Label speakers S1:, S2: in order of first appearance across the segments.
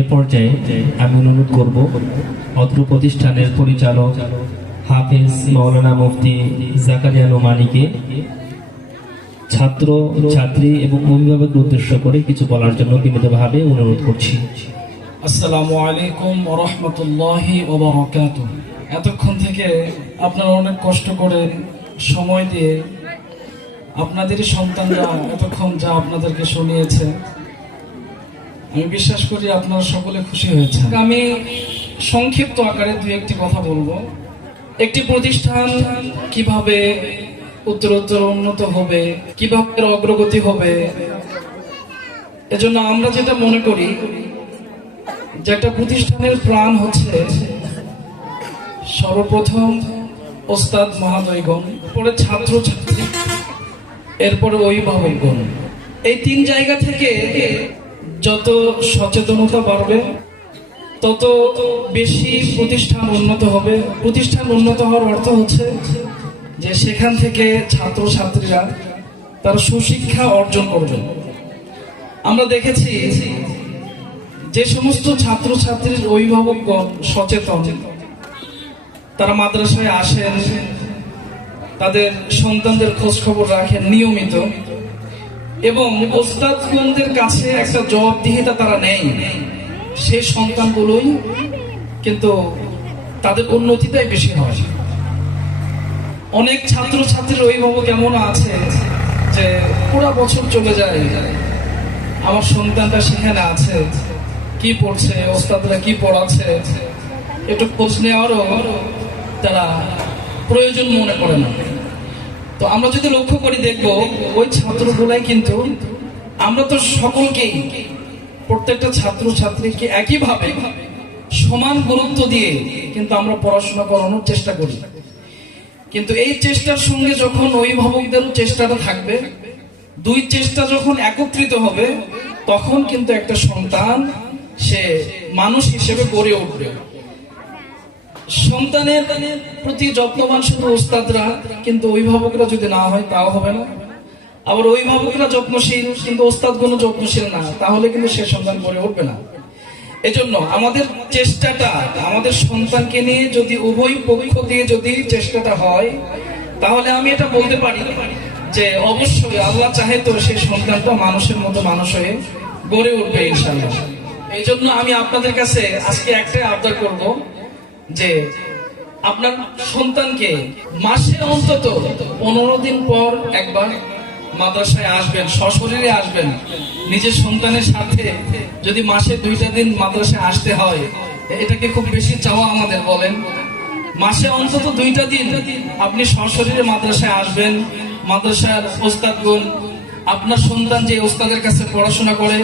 S1: এ পর্যায়ে আমি অনুরোধ করব, অত্র প্রতিষ্ঠানের পরিচালক হাফিজ মৌলানা মুফতি জাকারিয়া নোমানিকে ছাত্র, ছাত্রী এবং অভিভাবককে উদ্দেশ্য করে কিছু বলার জন্য বিনীতভাবে অনুরোধ করছি।
S2: আসসালামু আলাইকুম রহমতুল্লাহি এতক্ষণ থেকে আপনারা অনেক কষ্ট করে সময় দিয়ে আপনাদেরই সন্তানরা এতক্ষণ যা আপনাদেরকে শুনিয়েছে আমি বিশ্বাস করি আপনারা সকলে খুশি হয়েছে আমি সংক্ষিপ্ত আকারে দুই একটি কথা বলব। একটি প্রতিষ্ঠান কীভাবে উত্তরোত্তর উন্নত হবে, কীভাবে অগ্রগতি হবে, এজন্য আমরা যেটা মনে করি, যে একটা প্রতিষ্ঠানের প্রাণ হচ্ছে সর্বপ্রথম ওস্তাদ মহাদয়গণ পরে ছাত্র ছাত্রী এরপরে অভিভাবকগণ। এই তিন জায়গা থেকে যত সচেতনতা বাড়বে, তত বেশি প্রতিষ্ঠান উন্নত হবে। প্রতিষ্ঠান উন্নত হওয়ার অর্থ হচ্ছে যে সেখান থেকে ছাত্র ছাত্রীরা তারা সুশিক্ষা অর্জন করবে। আমরা দেখেছি যে সমস্ত ছাত্র ছাত্রীর অভিভাবকগণ সচেতন। তারা মাদ্রাসায় আসেন, তাদের সন্তানদের খোঁজ খবর রাখেন নিয়মিত। এবং ওস্তাদগণদের কাছে একটা জবাবদিহিতা তারা নেই সেই সন্তানগুলোই কিন্তু তাদের উন্নতিটাই বেশি হয়। অনেক ছাত্র ছাত্রীর অভিভাবক এমন আছে যে পুরা বছর চলে যায়, আমার সন্তানটা সেখানে আছে, কি পড়ছে, ওস্তাদরা কি পড়াচ্ছে, একটু খোঁজ নেওয়ারও তারা প্রয়োজন মনে করে না। তো আমরা যদি লক্ষ্য করি, দেখব ওই ছাত্রগুলাই কিন্তু আমরা তো সকলকেই, প্রত্যেকটা ছাত্র ছাত্রীকে একইভাবে সমান গুরুত্ব দিয়ে কিন্তু আমরা পড়াশোনা করানোর চেষ্টা করি। কিন্তু এই চেষ্টার সঙ্গে যখন অভিভাবকদেরও চেষ্টাটা থাকবে, দুই চেষ্টা যখন একত্রিত হবে, তখন কিন্তু একটা সন্তান সে মানুষ হিসেবে গড়ে উঠবে। সন্তানের প্রতি যত্নবান শুধু ওস্তাদরা কিন্তু অভিভাবকরা যদি না হয়, তাও হবে না। আবার অভিভাবকরা যত্নশীল, কিন্তু ওস্তাদ ওস্তাদগুলো যত্নশীল না, তাহলে কিন্তু সে সন্তান গড়ে উঠবে না। এজন্য আমাদের চেষ্টাটা, আমাদের সন্তানকে নিয়ে যদি উভয় পক্ষ দিয়ে যদি চেষ্টাটা হয়, তাহলে আমি এটা বলতে পারি যে অবশ্যই আল্লাহ চাহে তো সেই সন্তানটা মানুষের মতো মানুষ হয়ে গড়ে উঠবে ইনশাল্লাহ এই জন্য আমি আপনাদের কাছে আজকে একটাই আবদার করব যে আপনার সন্তানকে মাসে অন্তত পনেরো দিন পর একবার মাদ্রাসায় আসবেন, সশরীরে আসবেন। নিজের সন্তানের সাথে যদি মাসে দুইটা দিন মাদ্রাসায় আসতে হয়, এটাকে খুব বেশি চাওয়া আমাদের বলেন। মাসে অন্তত দুইটা দিন আপনি সশরীরে মাদ্রাসায় আসবেন। মাদ্রাসার ওস্তাদগুন আপনার সন্তান যে ওস্তাদের কাছে পড়াশোনা করে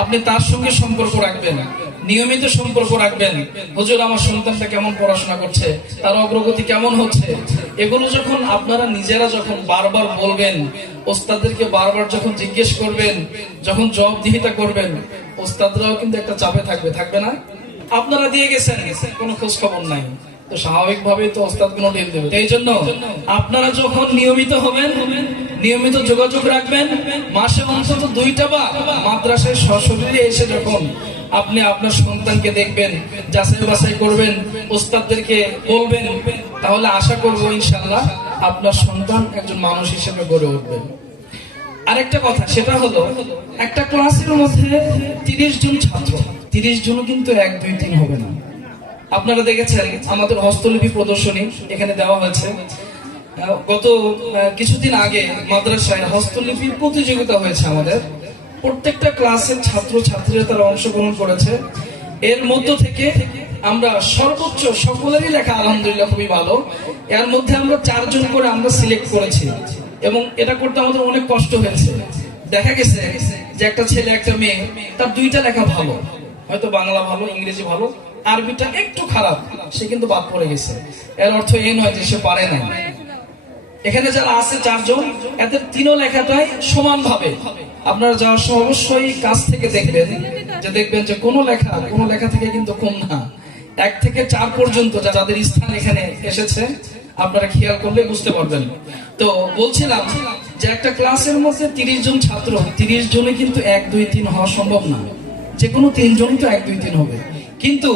S2: আপনি তার সঙ্গে সম্পর্ক রাখবেন, নিয়মিত সম্পর্ক রাখবেন। হুজুর, আমার সন্তানটা কেমন পড়াশোনা করছে, তার অগ্রগতি কেমন হচ্ছে? এগুলো যখন আপনারা নিজেরা যখন বারবার বলবেন ওস্তাদেরকে বারবার যখন জিজ্ঞেস করবেন, যখন জবাবদিহিতা করবেন, ওস্তাদরাও কিন্তু একটা চাপে থাকবে থাকবে না? আপনারা দিয়ে গেছেন, কোনো খোঁজ খবর নাই। তো স্বাভাবিক ভাবে তো ওস্তাদ কোনো ঢিল দেবে। এই জন্য আপনারা যখন নিয়মিত হবেন নিয়মিত যোগাযোগ রাখবেন। মাসে অন্তত দুইটা বা মাদ্রাসায় সশরীরে এসে যখন আপনি আপনার সন্তানকে দেখবেন, যাচাই বাছাই করবেন, ওস্তাদদেরকে বলবেন, তাহলে আশা করব ইনশাল্লাহ আপনার সন্তান একজন মানুষ হিসেবে গড়ে উঠবেন আরেকটা কথা, সেটা হলো, একটা ক্লাসের মধ্যে তিরিশ জন ছাত্র, তিরিশ জন কিন্তু এক, দুই, তিন হবে না। আপনারা দেখেছেন আমাদের হস্তলিপি প্রদর্শনী এখানে দেওয়া হয়েছে। গত কিছুদিন আগে মাদ্রাসায় হস্তলিপির প্রতিযোগিতা হয়েছে আমাদের। প্রত্যেকটা ক্লাসের ছাত্র ছাত্রীরা তারা অংশগ্রহণ করেছে। এর মধ্য থেকে আমরা সর্বোচ্চ সকলেরই লেখা আলহামদুলিল্লাহ খুবই ভালো। এর মধ্যে আমরা চারজন করে আমরা সিলেক্ট করেছি এবং এটা করতে আমাদের অনেক কষ্ট হয়েছে। দেখা গেছে যে একটা ছেলে, একটা মেয়ে, তার দুইটা লেখা ভালো। হয়তো বাংলা ভালো, ইংরেজি ভালো, আরবিটা একটু খারাপ, সে কিন্তু বাদ পড়ে গেছে। এর অর্থ এই নয় যে সে পারে না এখানে যারা আছে চারজন, এদের তিনও লেখাটাই সমান ভাবে আপনারা যাওয়ার সময় অবশ্যই কাছ থেকে দেখবেন, যে দেখবেন যে কোনো লেখা কোনো লেখা থেকে কিন্তু কম না। এক থেকে চার পর্যন্ত যাদের স্থান এখানে এসেছে, আপনারা খেয়াল করলে বুঝতে পারবেন। তো বলছিলাম যে একটা ক্লাসের মধ্যে তিরিশ জন ছাত্র, তিরিশ জনে কিন্তু এক, দুই, তিন হওয়া সম্ভব না। যে কোনো তিনজন তো এক, দুই দিন হবে। কিন্তু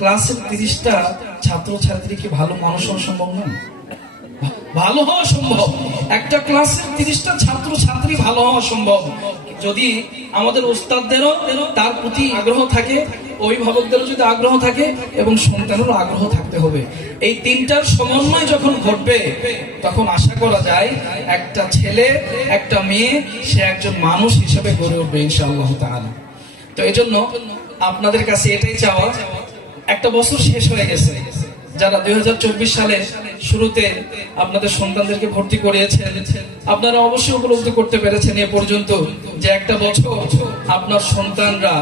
S2: ক্লাসের তিরিশটা ছাত্র ছাত্রী কি ভালো মানুষ হওয়া সম্ভব নয় ভালো হওয়া সম্ভব। একটা ক্লাসের তিরিশটা ছাত্র ছাত্রী ভালো হওয়া সম্ভব। যদি আমাদের ওস্তাদদেরও তার প্রতি আগ্রহ থাকে, অভিভাবকদেরও যদি আগ্রহ থাকে এবং সন্তানেরও আগ্রহ থাকতে হবে। এই তিনটার সমন্বয় যখন ঘটবে, তখন আশা করা যায় একটা ছেলে, একটা মেয়ে, সে একজন মানুষ হিসেবে গড়ে উঠবে ইনশাআল্লাহ তাআলা। তো এই জন্য আপনাদের কাছে এটাই চাওয়া, একটা বছর শেষ হয়ে গেছে। যারা দুই সালে শুরুতে আপনাদের সন্তানদেরকে ভর্তি করিয়েছেন, আপনারা অবশ্যই উপলব্ধি করতে পেরেছেন এ পর্যন্ত যে একটা বছর আপনার সন্তানরা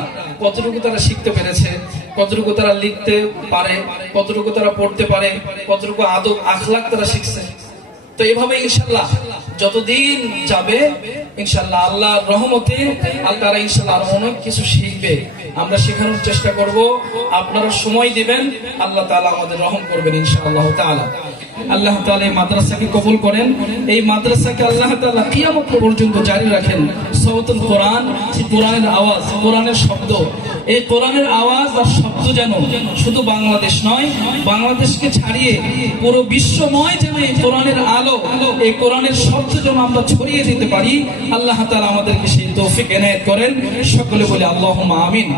S2: কতটুকু তারা শিখতে পেরেছে, কতটুকু তারা লিখতে পারে, কতটুকু তারা পড়তে পারে, কতটুকু আদব আখলাখ তারা শিখছে। তো এভাবে ইনশাল্লাহ যতদিন যাবে ইনশাল্লাহ আল্লাহর রহমতে তারা ইনশাল্লাহ আরও অনেক কিছু শিখবে। আমরা শেখানোর চেষ্টা করব। আপনারা সময় দিবেন, আল্লাহ তাআলা আমাদের রহম করবেন ইনশাআল্লাহ তাআলা। আল্লাহ তাআলা এই মাদ্রাসাকে কবুল করেন। এই মাদ্রাসাকে আল্লাহ তাআলা কিয়ামত পর্যন্ত জারি রাখেন। সৌতুল কোরআন কোরআনের আওয়াজ, কোরআনের শব্দ। এই কোরআনের আওয়াজ আর শব্দ যেন শুধু বাংলাদেশ নয়, বাংলাদেশকে ছাড়িয়ে পুরো বিশ্বময় যেন এই কোরআনের আলো, এই কোরআনের শব্দ যেন আমরা ছড়িয়ে দিতে পারি, আল্লাহ তালা আমাদেরকে সেই তৌফিক এনায়ত করেন। সকলে বলে আল্লাহ আমিন।